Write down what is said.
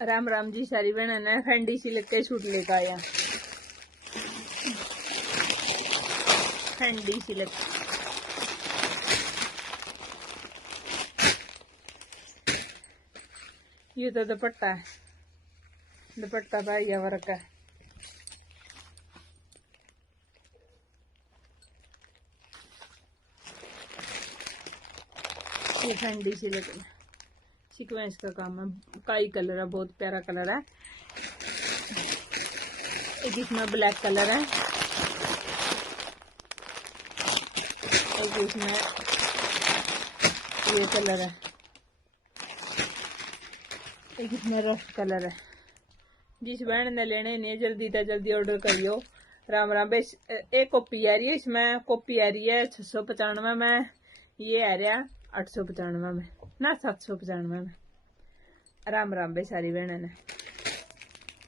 राम राम जी सारी बहन ने फैंडी सिल्क के सूट लेकर आया। फैंडी सिल्क ये तो दुपट्टा है, दुपट्टा पाया वर्क है। ये फैंडी सिल्क सीक्वेंस का काम है, काई कलर है, बहुत प्यारा कलर है। एक इसमें ब्लैक कलर है, एक इसमें ये कलर है, एक इसमें रस्ट कलर है। जिस बहन ने लेने नहीं जल्दी से जल्दी ऑर्डर करियो। राम राम। बेस एक कॉपी आ रही है, इसमें कॉपी आ रही है 695 में, ये आ रहा 895 में ना 795 में। राम राम बे सारी बहन ने।